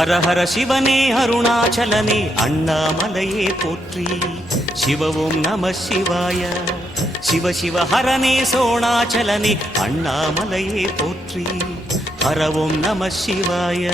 ஹர ஹர சிவனே அருணாச்சலனே அண்ணாமலையே போற்றி. சிவ ஓம் நம சிவாய. சிவ சிவ ஹரனே சோணாச்சலனே அண்ணாமலையே போற்றி. ஹர ஓம் நம சிவாய.